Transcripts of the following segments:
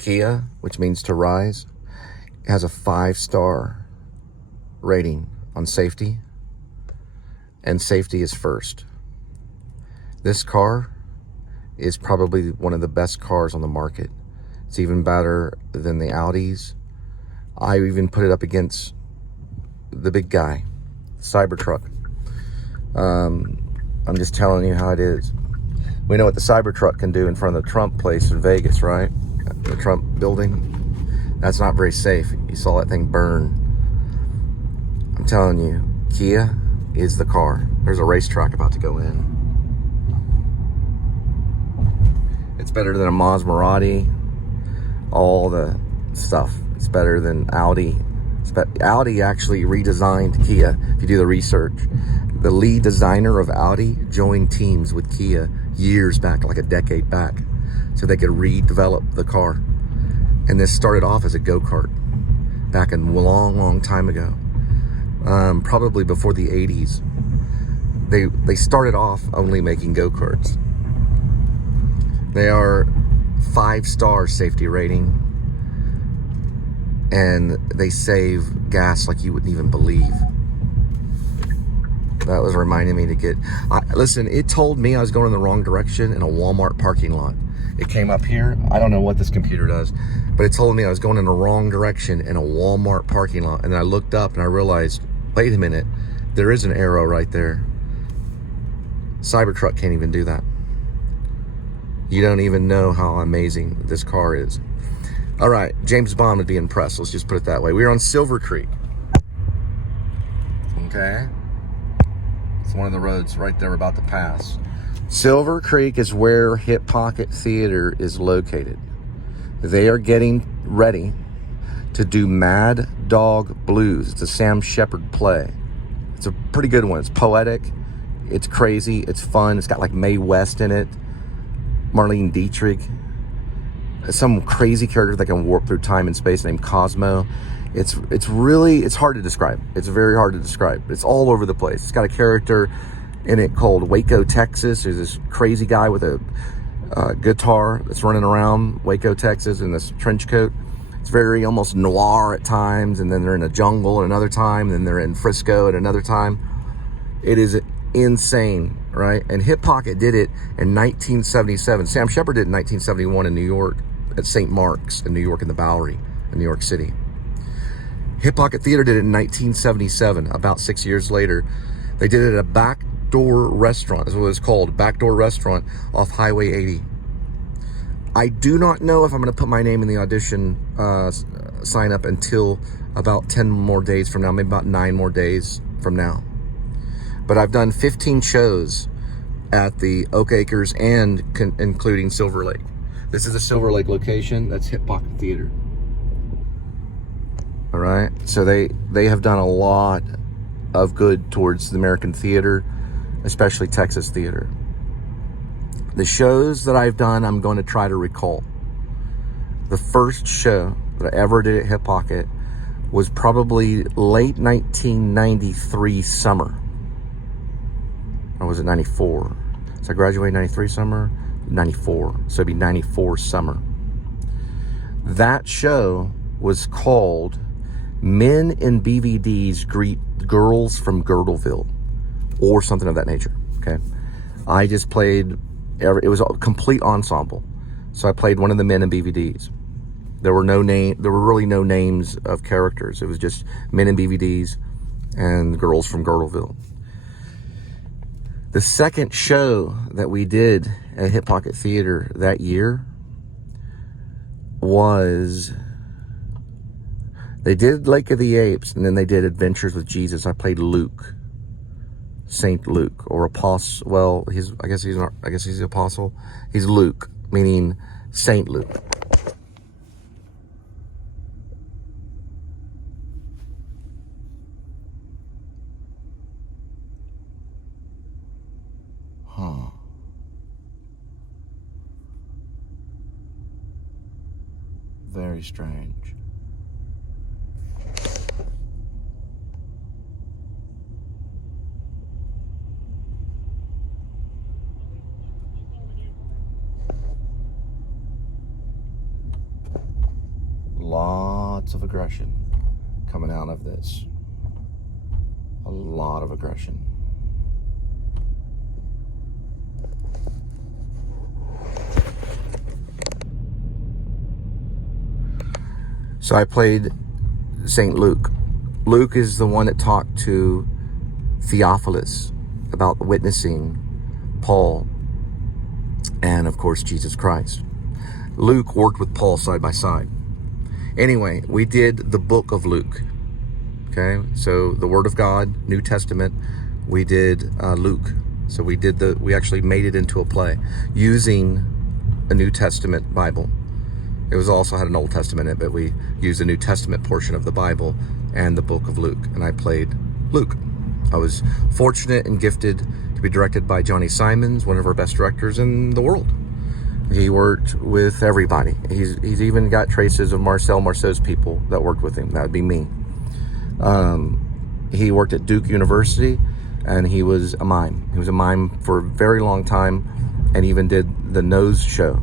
Kia, which means to rise, has a 5-star rating on safety, and safety is first. This car is probably one of the best cars on the market. It's even better than the Audis. I even put it up against the big guy, Cybertruck. I'm just telling you how it is. We know what the Cybertruck can do in front of the Trump place in Vegas, right? The Trump building. That's not very safe. You saw that thing burn. I'm telling you, Kia is the car. There's a racetrack about to go in. It's better than a Maserati. All the stuff. It's better than Audi. Audi actually redesigned Kia. If you do the research, the lead designer of Audi joined teams with Kia years back, like a decade back, so they could redevelop the car. And this started off as a go-kart back in a long time ago, probably before the 80s. They started off only making go-karts. They are 5-star safety rating, and they save gas like you wouldn't even believe. That was reminding me to get... listen, it told me I was going in the wrong direction in a Walmart parking lot. It came up here. I don't know what this computer does, but it told me I was going in the wrong direction in a Walmart parking lot. And I looked up and I realized, wait a minute, there is an arrow right there. Cybertruck can't even do that. You don't even know how amazing this car is. All right, James Bond would be impressed. Let's just put it that way. We were on Silver Creek. Okay. It's one of the roads right there we're about to pass. Silver Creek is where Hip Pocket Theater is located. They are getting ready to do Mad Dog Blues. It's a Sam Shepard play. It's a pretty good one. It's poetic. It's crazy. It's fun. It's got like Mae West in it. Marlene Dietrich. Some crazy character that can warp through time and space named Cosmo. It's hard to describe. It's very hard to describe. It's all over the place. It's got a character in it called Waco, Texas. There's this crazy guy with a guitar that's running around Waco, Texas in this trench coat. It's very almost noir at times, and then they're in a jungle at another time, and then they're in Frisco at another time. It is insane, right? And Hip Pocket did it in 1977. Sam Shepard did it in 1971 in New York at St. Mark's in New York in the Bowery in New York City. Hip Pocket Theater did it in 1977, about 6 years later. They did it at a backdoor restaurant, is what it's called, backdoor restaurant off Highway 80. I do not know if I'm going to put my name in the audition sign up until about 10 more days from now, maybe about 9 more days from now. But I've done 15 shows at the Oak Acres and including Silver Lake. This is the Silver Lake location. That's Hip Pocket Theater. All right, so they have done a lot of good towards the American theater, especially Texas theater. The shows that I've done, I'm going to try to recall. The first show that I ever did at Hip Pocket was probably late 1993 summer. Or was it 94? So I graduated 93 summer, 94. So it'd be 94 summer. That show was called Men in BVDs Greet Girls from Girdleville, or something of that nature, okay? I just played, it was a complete ensemble. So I played one of the men in BVDs. There were really no names of characters. It was just men in BVDs and girls from Girdleville. The second show that we did at Hip Pocket Theater that year was, they did Lake of the Apes, and then they did Adventures with Jesus. I played Luke, Saint Luke, or Apostle. Well, I guess he's the Apostle. He's Luke, meaning Saint Luke. Huh. Very strange. lots of aggression coming out of this. A lot of aggression. So I played St. Luke. Luke is the one that talked to Theophilus about witnessing Paul and, of course, Jesus Christ. Luke worked with Paul side by side. Anyway, we did the book of Luke. Okay, so the Word of God, New Testament, we did Luke. So we actually made it into a play using a New Testament Bible. It was also had an Old Testament in it, but we used the New Testament portion of the Bible and the book of Luke, and I played Luke. I was fortunate and gifted to be directed by Johnny Simons, one of our best directors in the world. He worked with everybody. He's even got traces of Marcel Marceau's people that worked with him. That would be me. He worked at Duke University, and he was a mime. He was a mime for a very long time, and even did the Nose Show,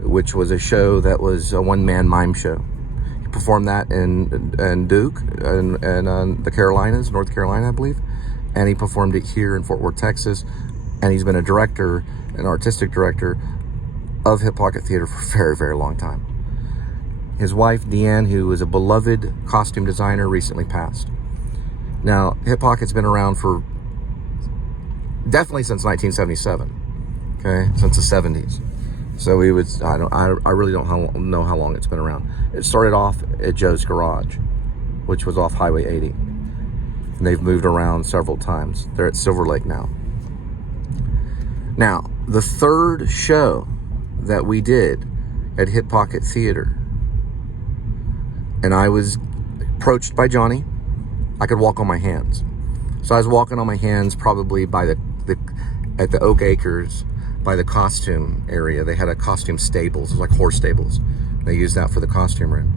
which was a show that was a one-man mime show. He performed that in Duke and the Carolinas, North Carolina, I believe, and he performed it here in Fort Worth, Texas. And he's been a director, an artistic director of Hip Pocket Theater for a very, very long time. His wife, Deanne, who was a beloved costume designer, recently passed. Now, Hip Pocket's been around for definitely since 1977, okay, since the 70s. So I really don't know how long it's been around. It started off at Joe's Garage, which was off Highway 80. And they've moved around several times. They're at Silver Lake now. Now, the third show that we did at Hip Pocket Theater, and I was approached by Johnny. I could walk on my hands. So I was walking on my hands probably by at the Oak Acres, by the costume area. They had a costume stables. It was like horse stables. They used that for the costume room.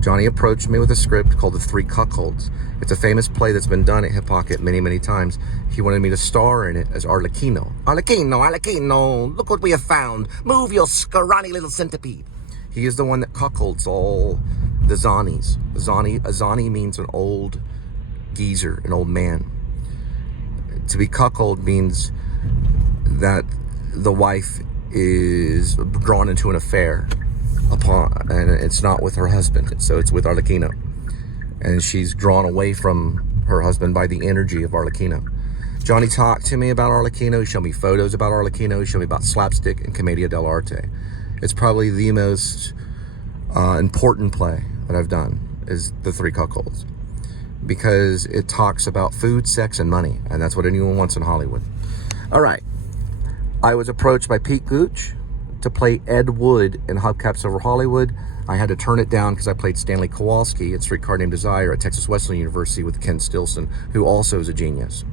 Johnny approached me with a script called The Three Cuckolds. It's a famous play that's been done at Hip Pocket many, many times. He wanted me to star in it as Arlecchino. Arlecchino, look what we have found. Move your scrawny little centipede. He is the one that cuckolds all the Zanies. A Zani means an old geezer, an old man. To be cuckold means that the wife is drawn into an affair and it's not with her husband, so it's with Arlecchino, and she's drawn away from her husband by the energy of Arlecchino. Johnny talked to me about Arlecchino. He showed me photos about Arlecchino. He showed me about slapstick and commedia dell'arte. It's probably the most important play that I've done is The Three Cuckolds, because it talks about food, sex, and money, and that's what anyone wants in Hollywood. All right. I was approached by Pete Gooch to play Ed Wood in Hubcaps Over Hollywood. I had to turn it down because I played Stanley Kowalski at Streetcar Named Desire at Texas Wesleyan University with Ken Stilson, who also is a genius.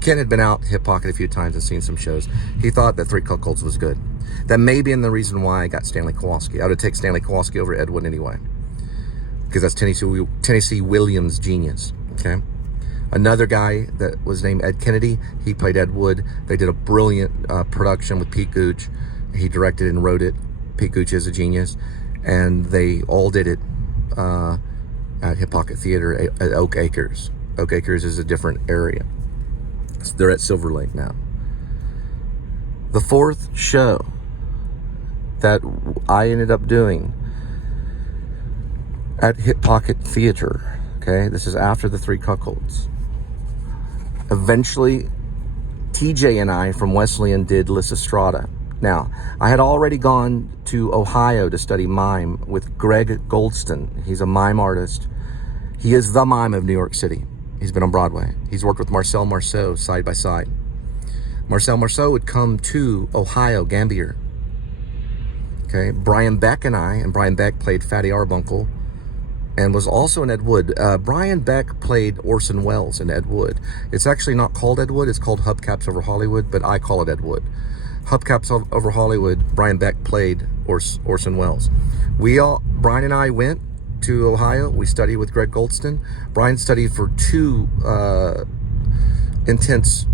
Ken had been out Hip Pocket a few times and seen some shows. He thought that Three Cuckolds was good. That may be in the reason why I got Stanley Kowalski. I would take Stanley Kowalski over Ed Wood anyway, because that's Tennessee Williams' genius, okay? Another guy that was named Ed Kennedy, he played Ed Wood. They did a brilliant production with Pete Gooch. He directed and wrote it. Pete Gooch is a genius. And they all did it at Hip Pocket Theater at Oak Acres. Oak Acres is a different area. So they're at Silver Lake now. The fourth show that I ended up doing at Hip Pocket Theater, okay, this is after The Three Cuckolds. Eventually, TJ and I from Wesleyan did Lysistrata. Now, I had already gone to Ohio to study mime with Greg Goldston. He's a mime artist. He is the mime of New York City. He's been on Broadway. He's worked with Marcel Marceau side by side. Marcel Marceau would come to Ohio, Gambier. Okay, Brian Beck and Brian Beck played Fatty Arbuncle and was also in Ed Wood. Brian Beck played Orson Welles in Ed Wood. It's actually not called Ed Wood, it's called Hubcaps Over Hollywood, but I call it Ed Wood. Hubcaps Over Hollywood, Brian Beck played Orson Welles. Brian and I went to Ohio. We studied with Greg Goldston. Brian studied for 2 intense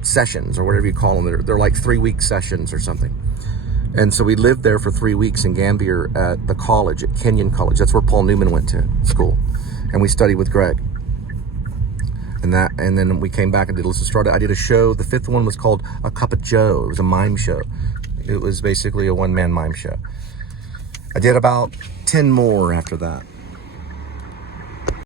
sessions, or whatever you call them. They're like 3-week sessions or something. And so we lived there for 3 weeks in Gambier at the college, at Kenyon College. That's where Paul Newman went to school. And we studied with Greg. And then we came back and did Lysistrata. I did a show. The 5th one was called A Cup of Joe. It was a mime show. It was basically a one-man mime show. I did about 10 more after that.